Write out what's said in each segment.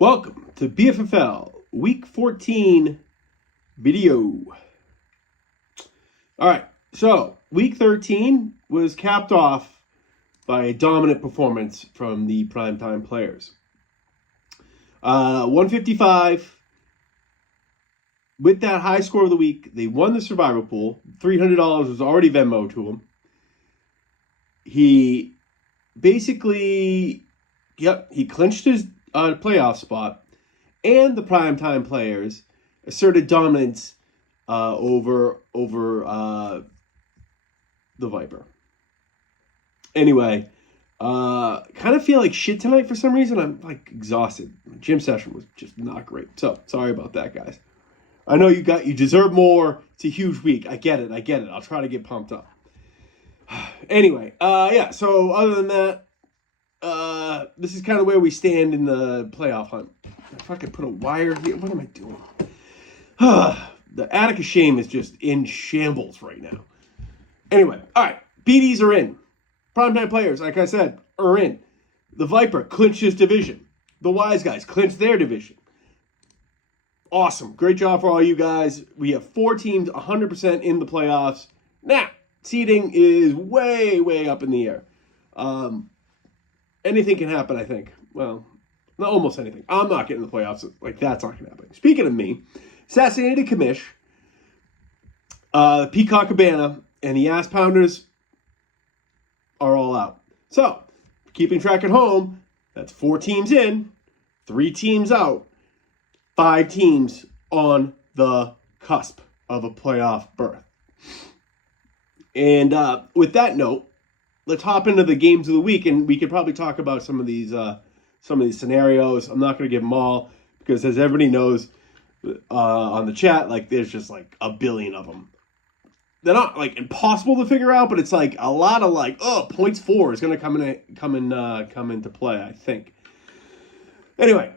Welcome to BFFL Week 14 video. All right, so Week 13 was capped off by a dominant performance from the primetime players. 155. With that high score of the week, they won the survivor pool. $300 was already Venmo to him. He basically, he clinched his playoff spot, and the primetime players asserted dominance over the Viper. Anyway, kind of feel like shit tonight for some reason. I'm like exhausted. My gym session was just not great. So sorry about that, guys. I know you deserve more. It's a huge week. I get it. I'll try to get pumped up. Anyway, so other than that, this is kind of where we stand in the playoff hunt. If I could put a wire here, what am I doing? The Attic of Shame is just in shambles right now. Anyway, all right, BDs are in. Primetime players, like I said, are in. The Viper clinched his division. The Wise Guys clinched their division. Awesome. Great job for all you guys. We have 4 teams 100% in the playoffs. Now, seeding is way, way up in the air. Anything can happen, I think. Well, not almost anything. I'm not getting the playoffs. Like, that's not going to happen. Speaking of me, Assassinated Commish, Peacock Cabana, and the Ass Pounders are all out. So, keeping track at home, that's 4 teams in, 3 teams out, 5 teams on the cusp of a playoff berth. And with that note, let's hop into the games of the week, and we could probably talk about some of these scenarios. I'm not going to give them all because, as everybody knows on the chat, like there's just like a billion of them. They're not like impossible to figure out, but it's like a lot of like, points 4 is going to come into play, I think. Anyway,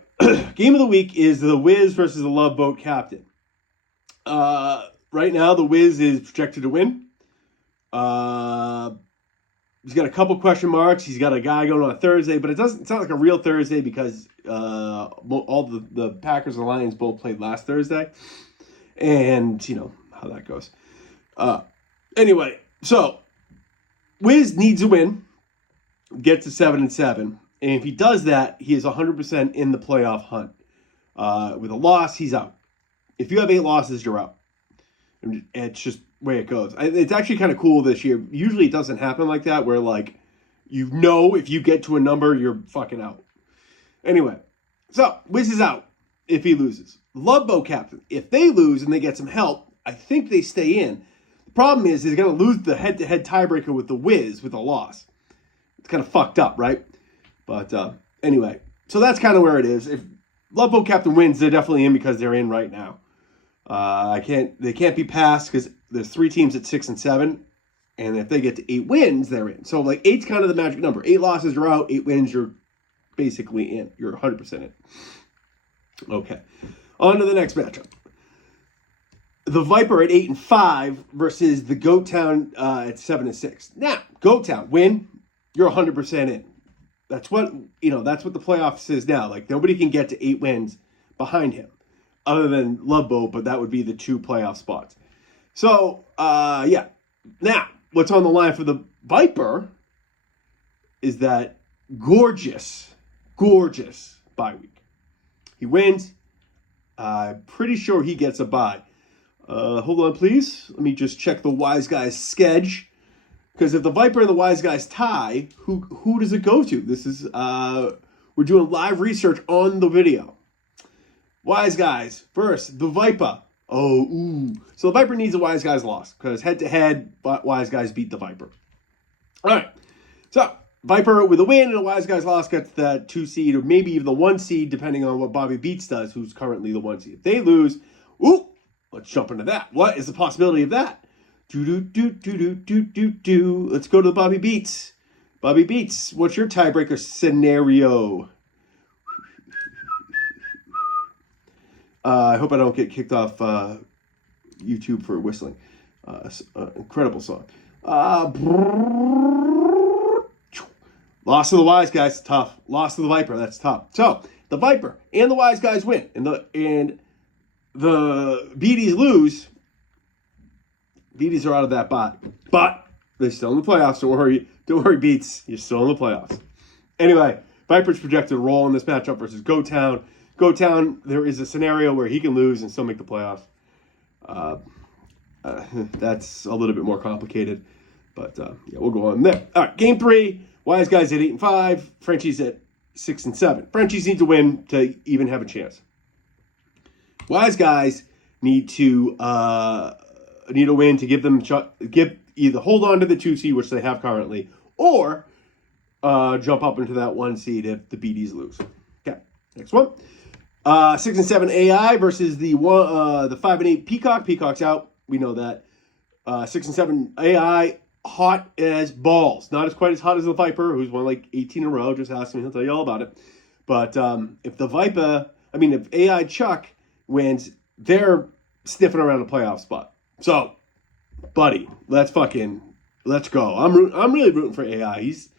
game of the week is the Wiz versus the Love Boat Captain. Right now, the Wiz is projected to win. He's got a couple question marks. He's got a guy going on Thursday, but it's not like a real Thursday because all the Packers and Lions both played last Thursday. And you know how that goes. Anyway, so Wiz needs a win, get to 7-7. And if he does that, he is 100% in the playoff hunt. With a loss, he's out. If you have 8 losses, you're out. And it's just the way it goes. It's actually kind of cool this year. Usually it doesn't happen like that where, like, if you get to a number, you're fucking out. Anyway, so Wiz is out if he loses. Love Boat Captain, if they lose and they get some help, I think they stay in. The problem is he's going to lose the head-to-head tiebreaker with the Wiz with a loss. It's kind of fucked up, right? But anyway, so that's kind of where it is. If Love Boat Captain wins, they're definitely in because they're in right now. They can't be passed because there's 3 teams at 6 and 7, and if they get to 8 wins, they're in. So like 8's kind of the magic number. 8 losses, you're out. 8 wins, you're basically in. You're 100% in. Okay, on to the next matchup. The Viper at 8-5 versus the Goat Town at 7-6. Now, Goat Town win, you're 100% in. That's what the playoffs is now. Like nobody can get to 8 wins behind him. Other than Love Boat, but that would be the 2 playoff spots. So, yeah. Now, what's on the line for the Viper is that gorgeous bye week. He wins. I'm pretty sure he gets a bye. Hold on, please. Let me just check the Wise Guys' schedule. Because if the Viper and the Wise Guys tie, who does it go to? This is, we're doing live research on the video. Wise Guys first, the Viper. So the Viper needs a Wise Guys loss because head-to-head, Wise Guys beat the Viper. All right. So Viper with a win and a Wise Guys loss gets that 2 seed or maybe even the 1 seed depending on what Bobby Beats does, who's currently the 1 seed. If they lose, let's jump into that. What is the possibility of that? Let's go to the Bobby Beats. Bobby Beats, what's your tiebreaker scenario? I hope I don't get kicked off YouTube for whistling. Incredible song. Loss to the Wise Guys, tough. Loss to the Viper, that's tough. So, the Viper and the Wise Guys win, and the Beaties lose, Beaties are out of that bot. But they're still in the playoffs. Don't worry. Don't worry, Beats. You're still in the playoffs. Anyway, Viper's projected to roll in this matchup versus GoTown. GoTown, there is a scenario where he can lose and still make the playoffs. That's a little bit more complicated. But, yeah, we'll go on there. All right, game 3. Wise Guys at 8-5. Frenchies at 6-7. Frenchies need to win to even have a chance. Wise Guys need to win to give either hold on to the 2 seed, which they have currently, or jump up into that 1 seed if the BDs lose. Okay, next one. 6-7 AI versus the 5-8 Peacock. Peacock's out. We know that. 6-7 AI, hot as balls. Not as quite as hot as the Viper, who's won like 18 in a row. Just ask him; he'll tell you all about it. But if AI Chuck wins, they're sniffing around a playoff spot. So, buddy, let's go. I'm really rooting for AI. He's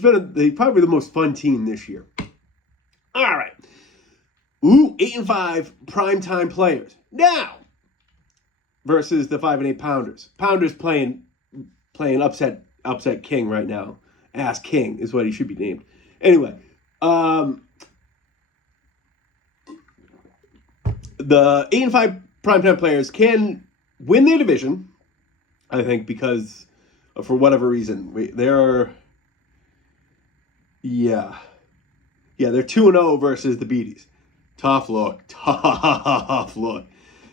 probably the most fun team this year. All right. 8-5 primetime players. Now, versus the 5-8 Pounders. Pounders playing upset king right now. Ass King is what he should be named. Anyway, the 8-5 primetime players can win their division, I think, because for whatever reason they're 2-0 versus the Beaties. Tough look.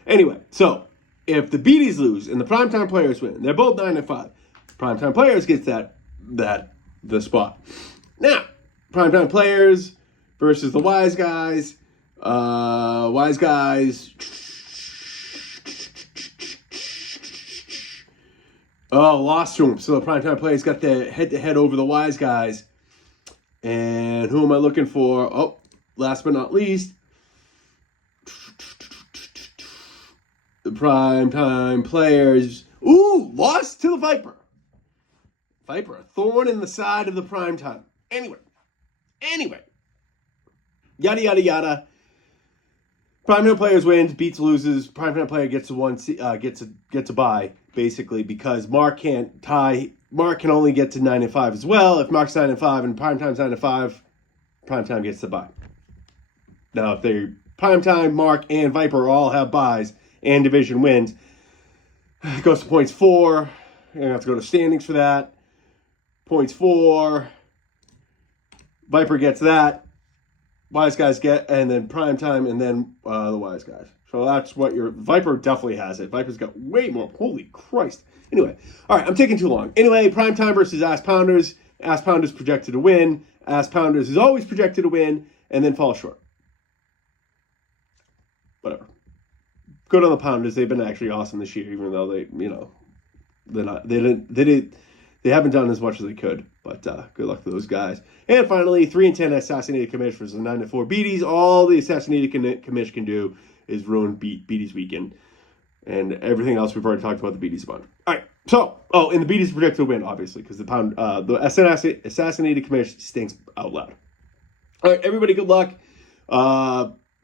Anyway, so if the Beaties lose and the primetime players win, they're both 9-5. Primetime players gets the spot. Now, primetime players versus the Wise Guys. Wise Guys. Lost to him. So the primetime players got the head-to-head over the Wise Guys. And who am I looking for? Last but not least, the primetime players. Lost to the Viper. Viper, a thorn in the side of the primetime. Anyway. Yada, yada, yada. Primetime players wins, Beats loses. Primetime player gets a bye, basically, because Mark can't tie. Mark can only get to 9-5 as well. If Mark's 9-5 and Primetime's 9-5, Primetime gets the bye. Now, if they Primetime, Mark, and Viper all have buys and division wins, it goes to points 4. You're going to have to go to standings for that. Points 4. Viper gets that. Wise Guys get, and then Primetime, and then the Wise Guys. So that's what your Viper definitely has it. Viper's got way more. Holy Christ. Anyway, all right, I'm taking too long. Anyway, Primetime versus Ass Pounders. Ass Pounders projected to win. Ass Pounders is always projected to win, and then fall short. Whatever. Good on the Pounders. They've been actually awesome this year, even though they haven't done as much as they could. But good luck to those guys. And finally, 3-10 Assassinated Commish versus 9-4 Beaties. All the Assassinated Commish can do is ruin Beaties weekend. And everything else we've already talked about the Beaties about. All right. So, and the Beaties projected to win, obviously, because the Assassinated Commish stinks out loud. All right, everybody, good luck.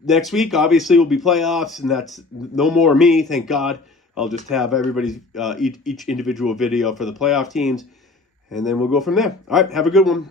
Next week, obviously, will be playoffs, and that's no more me, thank God. I'll just have everybody's each individual video for the playoff teams, and then we'll go from there. All right, have a good one.